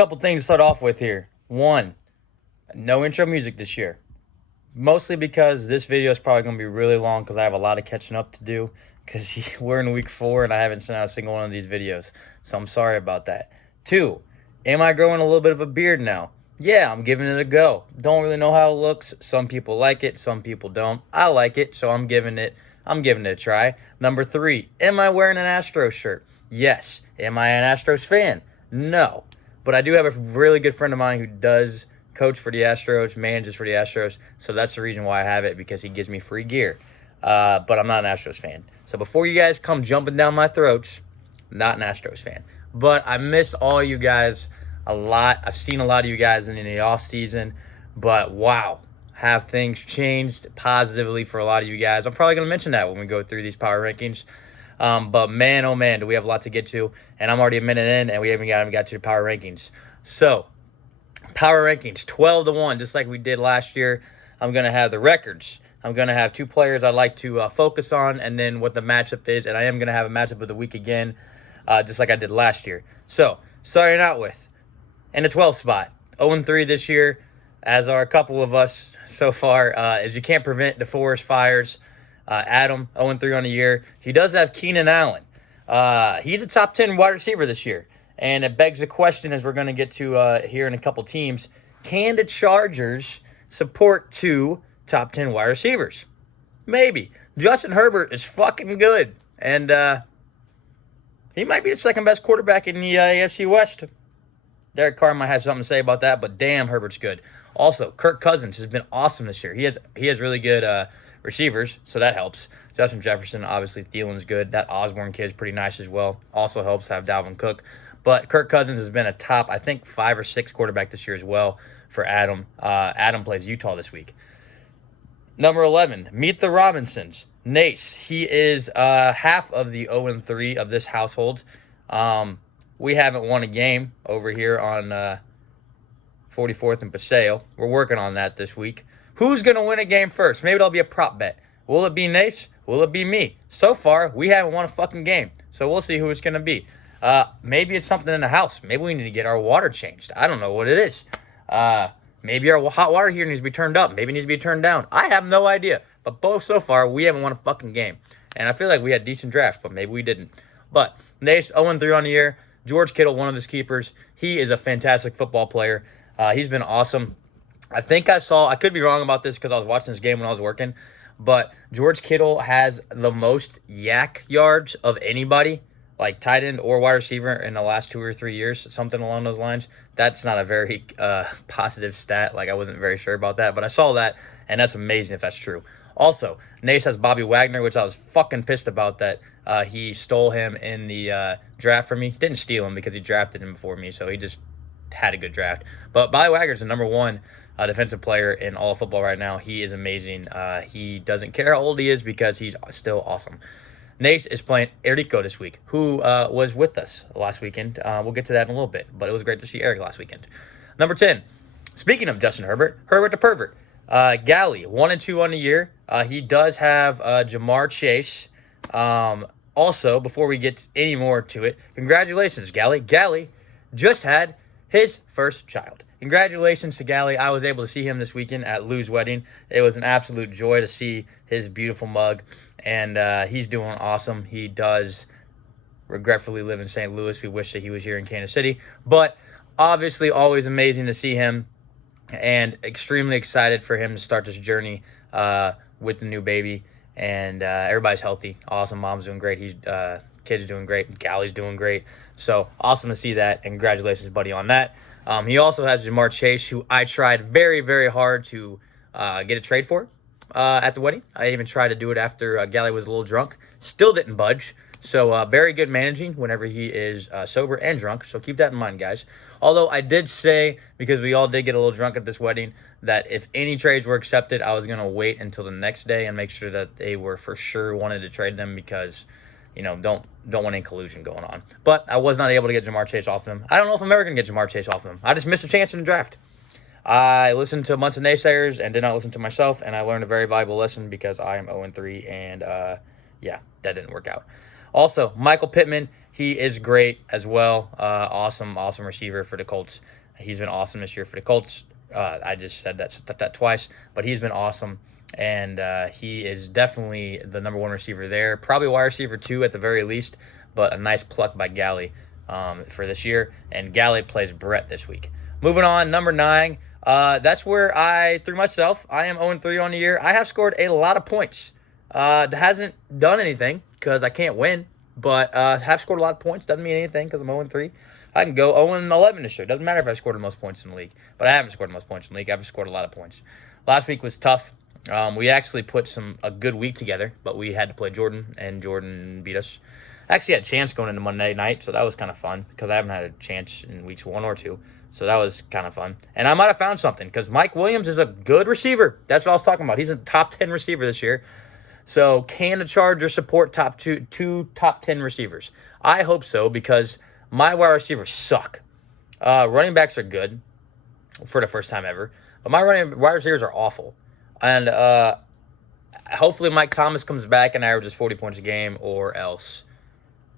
Couple things to start off with here. One, no intro music this year. Mostly because this video is probably going to be really long because I have a lot of catching up to do because we're in week 4 and I haven't sent out a single one of these videos. So I'm sorry about that. 2, am I growing a little bit of a beard now? Yeah, I'm giving it a go. Don't really know how it looks. Some people like it, some people don't. I like it, so I'm giving it a try. Number 3, am I wearing an Astros shirt? Yes. Am I an Astros fan? No. But I do have a really good friend of mine who does coach for the Astros, manages for the Astros, so that's the reason why I have it, because he gives me free gear. But I'm not an Astros fan. So before you guys come jumping down my throats, not an Astros fan. But I miss all you guys a lot. I've seen a lot of you guys in the off season, but wow, have things changed positively for a lot of you guys. I'm probably going to mention that when we go through these power rankings. But man, oh man, do we have a lot to get to. And I'm already a minute in, and we haven't got to the power rankings. So, power rankings, 12-1, just like we did last year. I'm going to have the records. I'm going to have 2 players I'd like to focus on, and then what the matchup is. And I am going to have a matchup of the week again, just like I did last year. So, starting out with, in the 12th spot, 0-3 this year, as are a couple of us so far, as you can't prevent the forest fires. Adam, 0-3 on the year. He does have Keenan Allen. He's a top 10 wide receiver this year. And it begs the question, as we're going to get to here in a couple teams, can the Chargers support 2 top 10 wide receivers? Maybe. Justin Herbert is fucking good. And he might be the second best quarterback in the AFC West. Derek Carr might have something to say about that, but damn, Herbert's good. Also, Kirk Cousins has been awesome this year. He has really good receivers, so that helps. Justin Jefferson, obviously, Thielen's good. That Osborne kid's pretty nice as well. Also helps have Dalvin Cook. But Kirk Cousins has been a top, I think, 5 or 6 quarterback this year as well for Adam. Adam plays Utah this week. Number 11, meet the Robinsons. Nace, he is half of the 0-3 of this household. We haven't won a game over here on 44th and Paseo. We're working on that this week. Who's going to win a game first? Maybe it'll be a prop bet. Will it be Nace? Will it be me? So far, we haven't won a fucking game. So we'll see who it's going to be. Maybe it's something in the house. Maybe we need to get our water changed. I don't know what it is. Maybe our hot water heater needs to be turned up. Maybe it needs to be turned down. I have no idea. But both so far, we haven't won a fucking game. And I feel like we had decent drafts, but maybe we didn't. But Nace, 0-3 on the year. George Kittle, one of his keepers. He is a fantastic football player. He's been awesome. I think I could be wrong about this because I was watching this game when I was working, but George Kittle has the most yak yards of anybody, like tight end or wide receiver, in the last 2 or 3 years, something along those lines. That's not a very positive stat. Like, I wasn't very sure about that, but I saw that, and that's amazing if that's true. Also, Nace has Bobby Wagner, which I was fucking pissed about that he stole him in the draft from me. Didn't steal him because he drafted him before me, so he just had a good draft. But Bobby Wagner's the number 1 defensive player in all of football right now. He is amazing. He doesn't care how old he is because he's still awesome. Nace is playing Erico this week, who was with us last weekend. We'll get to that in a little bit, but it was great to see Eric last weekend. Number 10, speaking of Justin Herbert, Herbert the pervert. Galley, 1-2 on the year. He does have Jamar Chase. Also, before we get any more to it, congratulations, Galley. Galley just had his first child. Congratulations to Galley. I was able to see him this weekend at Lou's wedding. It was an absolute joy to see his beautiful mug, and he's doing awesome. He does regretfully live in St. Louis. We wish that he was here in Kansas City, but obviously always amazing to see him, and extremely excited for him to start this journey with the new baby. And everybody's healthy. Awesome. Mom's doing great. Kid's doing great. Galley's doing great. So awesome to see that, and congratulations, buddy, on that. He also has Jamar Chase, who I tried very, very hard to get a trade for at the wedding. I even tried to do it after Galley was a little drunk. Still didn't budge. So very good managing whenever he is sober and drunk. So keep that in mind, guys. Although I did say, because we all did get a little drunk at this wedding, that if any trades were accepted, I was going to wait until the next day and make sure that they were for sure wanted to trade them, because, you know, don't want any collusion going on. But I was not able to get Jamar Chase off them. I don't know if I'm ever going to get Jamar Chase off them. I just missed a chance in the draft. I listened to a bunch of naysayers and did not listen to myself, and I learned a very valuable lesson because I am 0-3, and yeah, that didn't work out. Also, Michael Pittman, he is great as well. Awesome receiver for the Colts. He's been awesome this year for the Colts. I just said that twice, but he's been awesome. And he is definitely the number one receiver there. Probably wide receiver 2 at the very least, but a nice pluck by Galley for this year. And Galley plays Brett this week. Moving on, number 9. That's where I threw myself. I am 0-3 on the year. I have scored a lot of points. Hasn't done anything because I can't win, but have scored a lot of points. Doesn't mean anything because I'm 0-3. I can go 0-11 this year. Doesn't matter if I scored the most points in the league, but I haven't scored the most points in the league. I've scored a lot of points. Last week was tough. We actually put a good week together, but we had to play Jordan, and Jordan beat us. I actually had a chance going into Monday night, so that was kind of fun because I haven't had a chance in weeks 1 or 2. So that was kind of fun. And I might have found something because Mike Williams is a good receiver. That's what I was talking about. He's a top 10 receiver this year. So can the Chargers support two top 10 receivers? I hope so because my wide receivers suck. Running backs are good for the first time ever. But my wide receivers are awful. And hopefully Mike Thomas comes back and averages 40 points a game, or else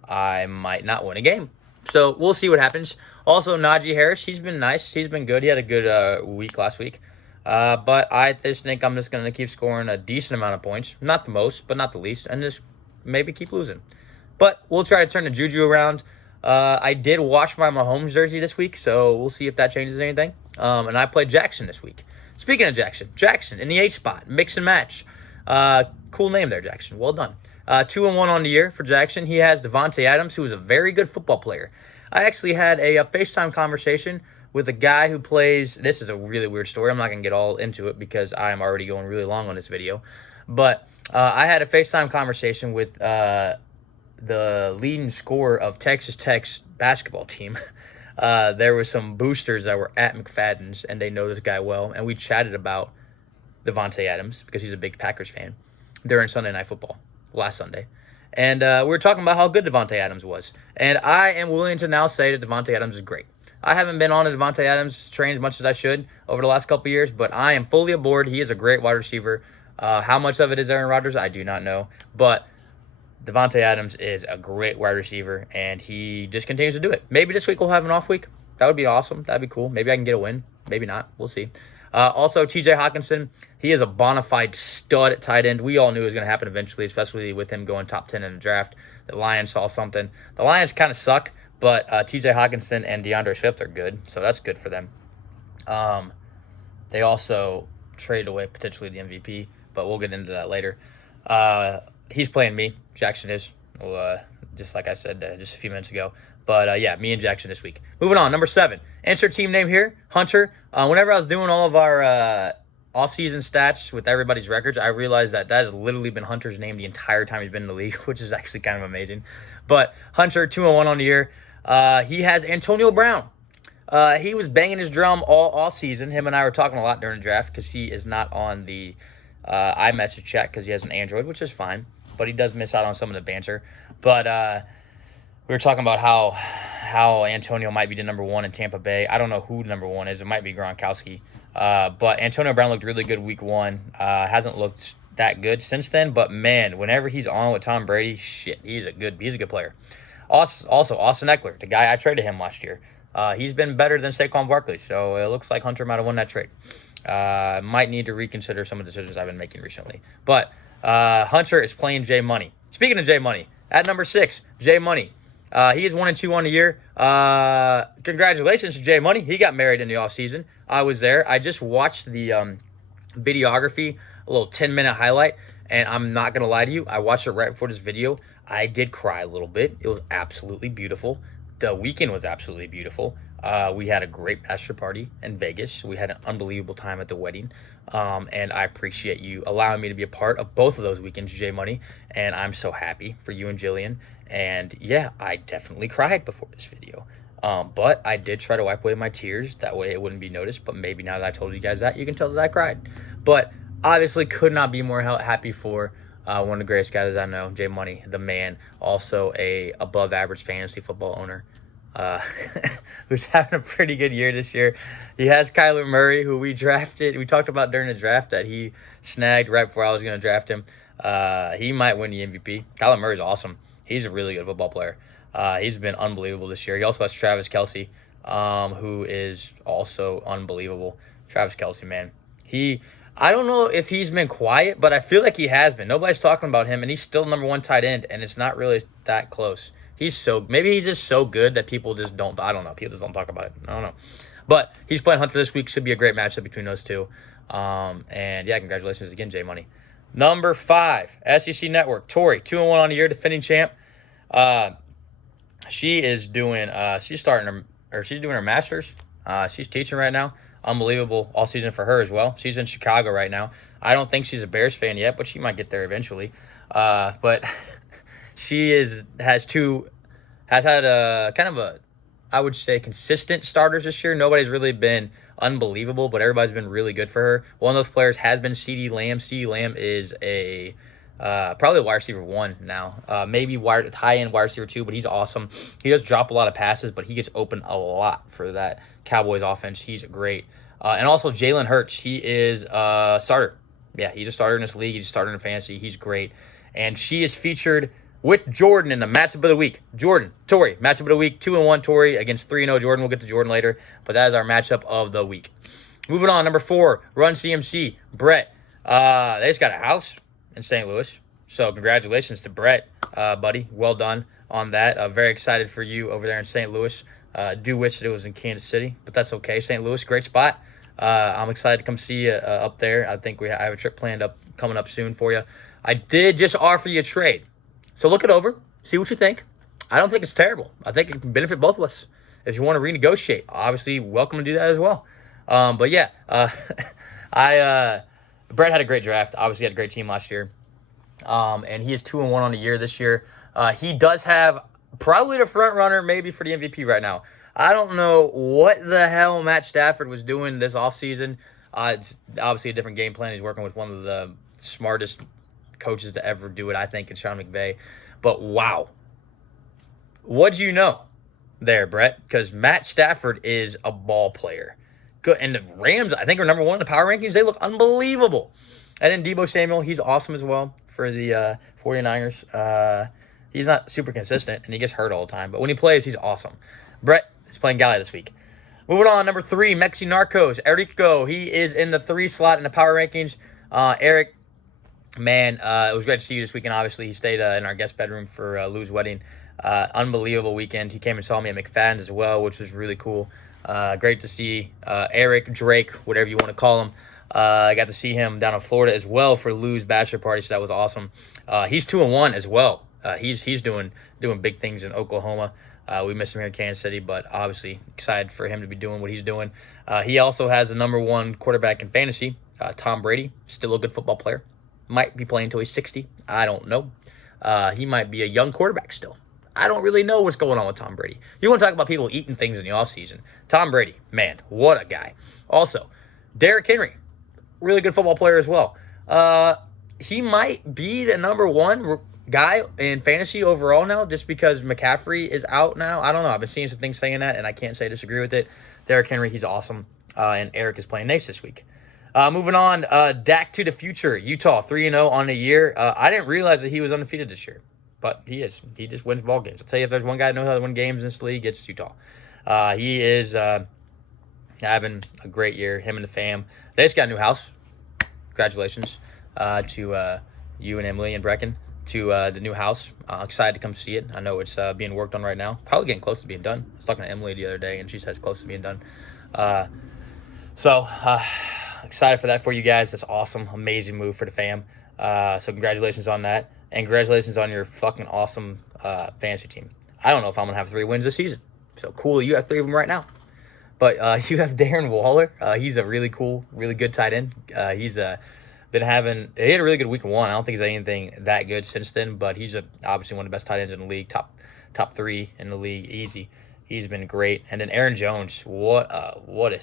I might not win a game. So we'll see what happens. Also, Najee Harris, he's been nice. He's been good. He had a good week last week. But I just think I'm just going to keep scoring a decent amount of points. Not the most, but not the least. And just maybe keep losing. But we'll try to turn the juju around. I did wash my Mahomes jersey this week, so we'll see if that changes anything. And I played Jackson this week. Speaking of Jackson in the 8 spot, mix and match. Cool name there, Jackson. Well done. 2-1 on the year for Jackson. He has Devontae Adams, who is a very good football player. I actually had a FaceTime conversation with a guy who plays. This is a really weird story. I'm not going to get all into it because I'm already going really long on this video. But I had a FaceTime conversation with the leading scorer of Texas Tech's basketball team. There were some boosters that were at McFadden's, and they know this guy well. And we chatted about Devontae Adams because he's a big Packers fan during Sunday Night Football last Sunday. And we were talking about how good Devontae Adams was. And I am willing to now say that Devontae Adams is great. I haven't been on the Devontae Adams train as much as I should over the last couple of years, but I am fully aboard. He is a great wide receiver. How much of it is Aaron Rodgers, I do not know. But Devontae Adams is a great wide receiver, and he just continues to do it. Maybe this week we'll have an off week. That would be awesome. That would be cool. Maybe I can get a win. Maybe not. We'll see. Also, TJ Hawkinson, he is a bona fide stud at tight end. We all knew it was going to happen eventually, especially with him going top 10 in the draft. The Lions saw something. The Lions kind of suck, but TJ Hawkinson and DeAndre Swift are good, so that's good for them. They also traded away potentially the MVP, but we'll get into that later. He's playing me. Jackson is, just like I said just a few minutes ago. But, yeah, me and Jackson this week. Moving on, number 7. Insert team name here, Hunter. Whenever I was doing all of our off-season stats with everybody's records, I realized that has literally been Hunter's name the entire time he's been in the league, which is actually kind of amazing. But Hunter, 2-1 on the year. He has Antonio Brown. He was banging his drum all off-season. Him and I were talking a lot during the draft because he is not on the iMessage chat because he has an Android, which is fine. But he does miss out on some of the banter. But we were talking about how Antonio might be the number 1 in Tampa Bay. I don't know who number 1 is. It might be Gronkowski. But Antonio Brown looked really good week 1. Hasn't looked that good since then. But, man, whenever he's on with Tom Brady, shit, he's a good player. Also, Austin Eckler, the guy I traded him last year. He's been better than Saquon Barkley. So it looks like Hunter might have won that trade. Might need to reconsider some of the decisions I've been making recently. But Hunter is playing J Money. Speaking of J Money, at number 6, J Money. He is 1-2 on the year. Congratulations to J Money. He got married in the offseason. I was there. I just watched the videography, a little 10-minute highlight, and I'm not going to lie to you. I watched it right before this video. I did cry a little bit. It was absolutely beautiful. The weekend was absolutely beautiful. We had a great bachelor party in Vegas. We had an unbelievable time at the wedding. And I appreciate you allowing me to be a part of both of those weekends, J Money. And I'm so happy for you and Jillian. And yeah, I definitely cried before this video. But I did try to wipe away my tears. That way it wouldn't be noticed. But maybe now that I told you guys that, you can tell that I cried. But obviously could not be more happy for one of the greatest guys I know, J Money, the man. Also a above average fantasy football owner. Who's having a pretty good year this year. He has Kyler Murray, who we drafted. We talked about during the draft that he snagged right before I was going to draft him. He might win the MVP. Kyler Murray's awesome. He's a really good football player. He's been unbelievable this year. He also has Travis Kelce, who is also unbelievable. Travis Kelce, man. I don't know if he's been quiet, but I feel like he has been. Nobody's talking about him, and he's still number one tight end, and it's not really that close. Maybe he's just so good that people just don't, I don't know. People just don't talk about it. I don't know. But he's playing Hunter this week. Should be a great matchup between those two. And yeah, congratulations again, J Money. Number 5, SEC Network. Tori, 2-1 on the year, defending champ. She is doing she's doing her master's. She's teaching right now. Unbelievable all season for her as well. She's in Chicago right now. I don't think she's a Bears fan yet, but she might get there eventually. But she has had a kind of a, I would say, consistent starters this year. Nobody's really been unbelievable, but everybody's been really good for her. One of those players has been CeeDee Lamb. CeeDee Lamb is a probably a wide receiver 1 now. Maybe high-end wide receiver 2, but he's awesome. He does drop a lot of passes, but he gets open a lot for that Cowboys offense. He's great. And also Jalen Hurts. He is a starter. Yeah, he's a starter in this league. He's a starter in fantasy. He's great. And she is featured with Jordan in the matchup of the week. Jordan, Tori, matchup of the week. 2-1 Tori against 3-0 Jordan. We'll get to Jordan later, but that is our matchup of the week. Moving on, number 4, Run CMC, Brett. They just got a house in St. Louis, so congratulations to Brett, buddy. Well done on that. Very excited for you over there in St. Louis. Do wish that it was in Kansas City, but that's okay. St. Louis, great spot. I'm excited to come see you up there. I think I have a trip planned coming up soon for you. I did just offer you a trade, so look it over, see what you think. I don't think it's terrible. I think it can benefit both of us. If you want to renegotiate, obviously welcome to do that as well. But yeah, Brett had a great draft. Obviously had a great team last year. And he is 2-1 on the year this year. He does have probably the front runner maybe for the MVP right now. I don't know what the hell Matt Stafford was doing this offseason. It's obviously a different game plan. He's working with one of the smartest coaches to ever do it, I think, in Sean McVay. But wow. What'd you know there, Brett? Because Matt Stafford is a ball player. Good. And the Rams, I think, are number 1 in the power rankings. They look unbelievable. And then Deebo Samuel, he's awesome as well for the 49ers. He's not super consistent, and he gets hurt all the time. But when he plays, he's awesome. Brett is playing Galley this week. Moving on, number 3, Mexi Narcos. Erico, he is in the 3 slot in the power rankings. Eric, man, it was great to see you this weekend. Obviously, he stayed in our guest bedroom for Lou's wedding. Unbelievable weekend. He came and saw me at McFadden's as well, which was really cool. Great to see Eric, Drake, whatever you want to call him. I got to see him down in Florida as well for Lou's bachelor party, so that was awesome. He's 2-1 as well. He's doing big things in Oklahoma. We miss him here in Kansas City, but obviously excited for him to be doing what he's doing. He also has the number 1 quarterback in fantasy, Tom Brady, still a good football player. Might be playing until he's 60. I don't know. He might be a young quarterback still. I don't really know what's going on with Tom Brady. You want to talk about people eating things in the offseason. Tom Brady, man, what a guy. Also, Derrick Henry, really good football player as well. He might be the number 1 guy in fantasy overall now just because McCaffrey is out now. I don't know. I've been seeing some things saying that, and I can't say I disagree with it. Derrick Henry, he's awesome. And Eric is playing Nace this week. Moving on, Dak to the future. Utah, 3-0 on the year. I didn't realize that he was undefeated this year, but he is. He just wins ball games. I'll tell you, if there's one guy that knows how to win games in this league, it's Utah. He is having a great year, him and the fam. They just got a new house. Congratulations to you and Emily and Brecken to the new house. Excited to come see it. I know it's being worked on right now. Probably getting close to being done. I was talking to Emily the other day, and she says close to being done. So excited for that for you guys. That's awesome. Amazing move for the fam. So congratulations on that. And congratulations on your fucking awesome fantasy team. I don't know if I'm going to have 3 wins this season. So cool, you have 3 of them right now. But you have Darren Waller. He's a really cool, really good tight end. He's he had a really good week 1. I don't think he's had anything that good since then, but he's obviously one of the best tight ends in the league, top 3 in the league, easy. He's been great. And then Aaron Jones, what a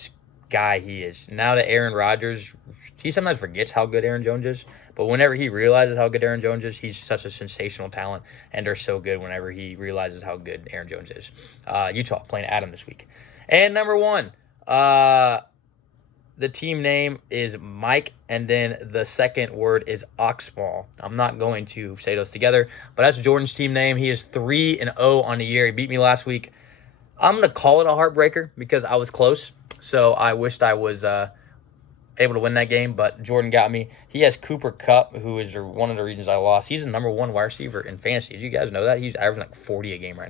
guy he is. Now that Aaron Rodgers, he sometimes forgets how good Aaron Jones is, but whenever he realizes how good Aaron Jones is, he's such a sensational talent, and they're so good whenever he realizes how good Aaron Jones is. Utah playing Adam this week. And number 1, the team name is Mike, and then the second word is Oxball. I'm not going to say those together, but that's Jordan's team name. He is 3-0 on the year. He beat me last week. I'm going to call it a heartbreaker because I was close, so I wished I was able to win that game, but Jordan got me. He has Cooper Kupp, who is one of the reasons I lost. He's the #1 wide receiver in fantasy. Did you guys know that? He's averaging like 40 a game right now.